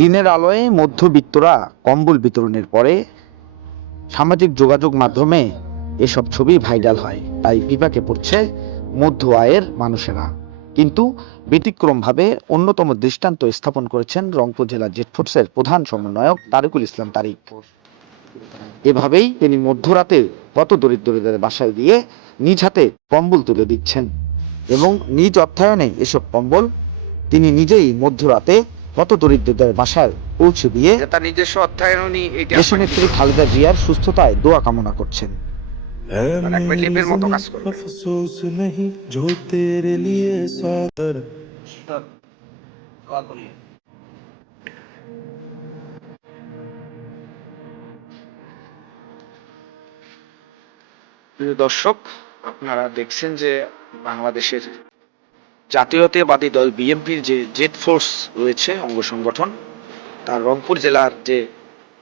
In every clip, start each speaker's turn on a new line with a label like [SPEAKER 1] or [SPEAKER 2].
[SPEAKER 1] দিনের আলোয় মধ্যবিত্তরা কম্বল বিতরণের পরে সামাজিক যোগাযোগ মাধ্যমে এসব ছবি ভাইরাল হয়। তাই বিপাকে পড়ছে মধ্য আয়ের মানুষেরা। কিন্তু ব্যতিক্রমভাবে অন্যতম দৃষ্টান্ত স্থাপন করেছেন রংপুর জেলা জেট ফোর্সের প্রধান সমন্বয়ক তারিকুল ইসলাম তারিক। এভাবেই তিনি মধ্যরাতে কত দরিদ্রদের বাসায় দিয়ে নিজ হাতে কম্বল তুলে দিচ্ছেন এবং নিজ অর্থায়নে এসব কম্বল তিনি নিজেই মধ্যরাতে কত দরিদ্রদের বাসায় পৌঁছে দিয়ে
[SPEAKER 2] তার নিজস্ব অধ্যায়ন
[SPEAKER 1] উনি খালেদা জিয়ার সুস্থতায় দোয়া কামনা করছেন।
[SPEAKER 2] দর্শক আপনারা দেখছেন যে বাংলাদেশের জাতীয়তাবাদী দল বিএনপির যে জেট ফোর্স রয়েছে অঙ্গ সংগঠন, তার রংপুর জেলার যে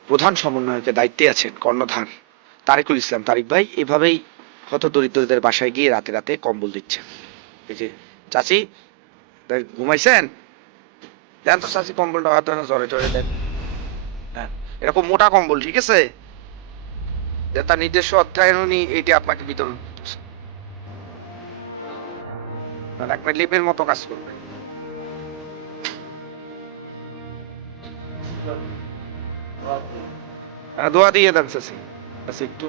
[SPEAKER 2] প্রধান সমন্বয়কের দায়িত্বে আছেন কর্ণধার তারিকুল ইসলাম তারিক ভাই, এভাবেই হত দরিদ্রদের বাসায় গিয়ে রাতে রাতে কম্বল দিচ্ছেন। এই যে, চাচি ঘুমাইছেন? দেন তো চাচি, কম্বলটা হাতে জ্বরে টরে দেন। এরকম মোটা কম্বল, ঠিক আছে? তার নিজস্ব অধ্যায়নই এটি আপনাকে বিতরণ মানে একটা লিপের মতো কাজ করবে হ্যাঁ, দোয়া দিয়ে দেন আচ্ছা একটু